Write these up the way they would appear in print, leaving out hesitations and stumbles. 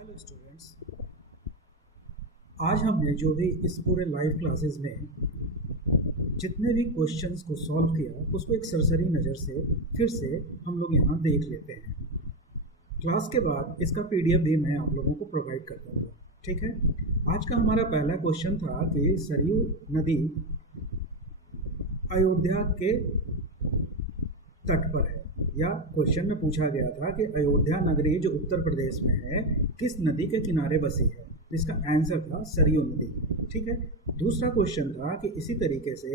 Hello students, आज हमने जो भी इस पूरे लाइव क्लासेस में जितने भी क्वेश्चंस को सॉल्व किया उसको एक सरसरी नज़र से फिर से हम लोग यहाँ देख लेते हैं। क्लास के बाद इसका पीडीएफ भी मैं आप लोगों को प्रोवाइड कर दूँगा। ठीक है, आज का हमारा पहला क्वेश्चन था कि सरयू नदी अयोध्या के तट पर है, या क्वेश्चन में पूछा गया था कि अयोध्या नगरी जो उत्तर प्रदेश में है किस नदी के किनारे बसी है। तो इसका आंसर था सरयू नदी। ठीक है, दूसरा क्वेश्चन था कि इसी तरीके से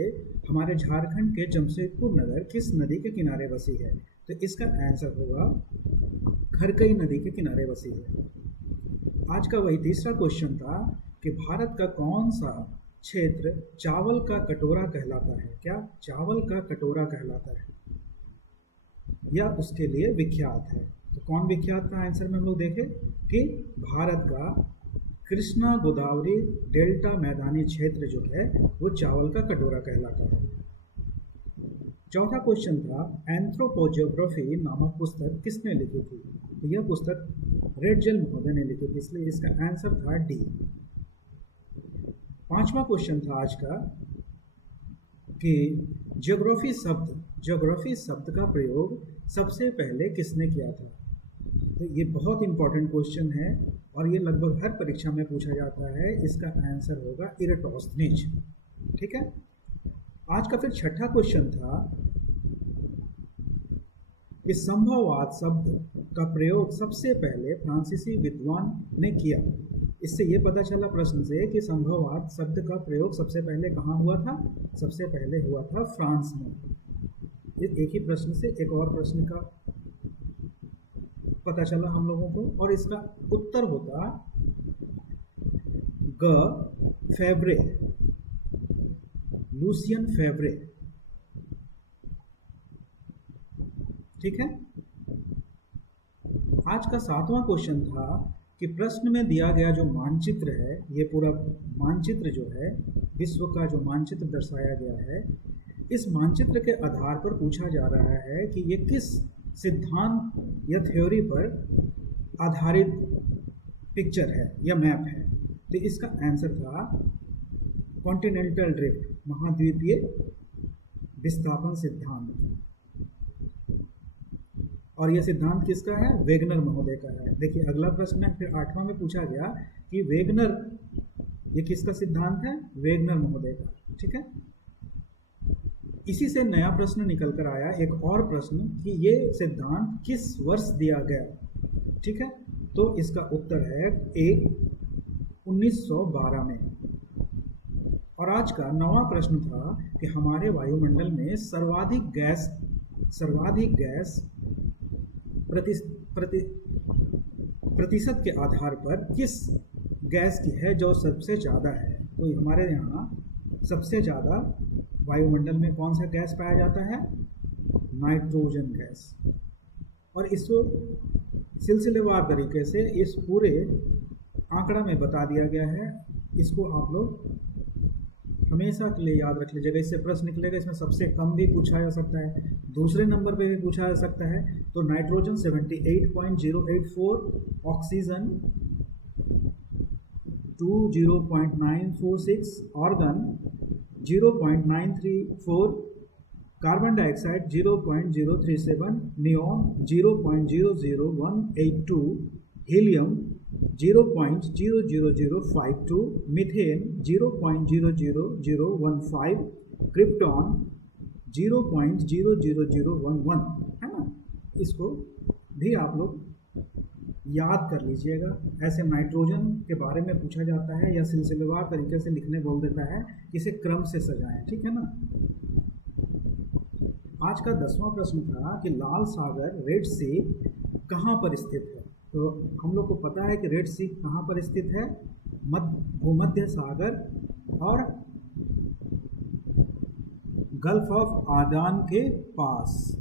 हमारे झारखंड के जमशेदपुर नगर किस नदी के किनारे बसी है। तो इसका आंसर होगा खरकई नदी के किनारे बसी है। आज का वही तीसरा क्वेश्चन था कि भारत का कौन सा क्षेत्र चावल का कटोरा कहलाता है। क्या चावल का कटोरा कहलाता है या उसके लिए विख्यात है। तो कौन विख्यात था, आंसर में हम लोग देखें कि भारत का कृष्णा गोदावरी डेल्टा मैदानी क्षेत्र जो है वो चावल का कटोरा कहलाता है। चौथा क्वेश्चन था एंथ्रोपोजियोग्राफी नामक पुस्तक किसने लिखी थी। तो यह पुस्तक रेडजेल महोदय ने लिखी थी, इसलिए इसका आंसर था डी। पांचवा क्वेश्चन था आज का कि ज्योग्राफी शब्द का प्रयोग सबसे पहले किसने किया था। तो ये बहुत इंपॉर्टेंट क्वेश्चन है और ये लगभग हर परीक्षा में पूछा जाता है। इसका आंसर होगा इराटोस्थेनीज। ठीक है, आज का फिर छठा क्वेश्चन था कि संभववाद शब्द का प्रयोग सबसे पहले फ्रांसीसी विद्वान ने किया। इससे ये पता चला प्रश्न से कि संभववाद शब्द का प्रयोग सबसे पहले कहाँ हुआ था। सबसे पहले हुआ था फ्रांस में। एक ही प्रश्न से एक और प्रश्न का पता चला हम लोगों को, और इसका उत्तर होगा फेब्रे, लूसियन फेब्रे। ठीक है, आज का सातवां क्वेश्चन था कि प्रश्न में दिया गया जो मानचित्र है, ये पूरा मानचित्र जो है विश्व का जो मानचित्र दर्शाया गया है, इस मानचित्र के आधार पर पूछा जा रहा है कि ये किस सिद्धांत या थ्योरी पर आधारित पिक्चर है या मैप है। तो इसका आंसर था कॉन्टिनेंटल ड्रिफ्ट, महाद्वीपीय विस्थापन सिद्धांत। और यह सिद्धांत किसका है, वेगनर महोदय का है। देखिए अगला प्रश्न है, फिर आठवां में पूछा गया कि वेगनर, ये किसका सिद्धांत है, वेगनर महोदय का। ठीक है, इसी से नया प्रश्न निकल कर आया, एक और प्रश्न कि ये सिद्धांत किस वर्ष दिया गया। ठीक है, तो इसका उत्तर है 1912 में। और आज का नवा प्रश्न था कि हमारे वायुमंडल में सर्वाधिक गैस प्रतिशत के आधार पर किस गैस की है जो सबसे ज़्यादा है। तो हमारे यहाँ सबसे ज़्यादा वायुमंडल में कौन सा गैस पाया जाता है, नाइट्रोजन गैस। और इसको सिलसिलेवार तरीके से इस पूरे आंकड़ा में बता दिया गया है। इसको आप लोग हमेशा के लिए याद रख लीजिएगा, इससे प्रश्न निकलेगा। इसमें सबसे कम भी पूछा जा सकता है, दूसरे नंबर पे भी पूछा जा सकता है। तो nitrogen 78.084, oxygen 20.946, organ 0.934, carbon dioxide 0.037, neon 0.00182, helium 0.00052, methane 0.00015, krypton 0.00011, है ना। इसको भी आप लोग याद कर लीजिएगा। ऐसे नाइट्रोजन के बारे में पूछा जाता है या सिलसिलेवार तरीके से लिखने बोल देता है, इसे क्रम से सजाएं। ठीक है ना। आज का 10वां प्रश्न था कि लाल सागर, रेड सी कहाँ पर स्थित है। तो हम लोग को पता है कि रेड सी कहाँ पर स्थित है, भूमध्य सागर और गल्फ ऑफ आदान के पास।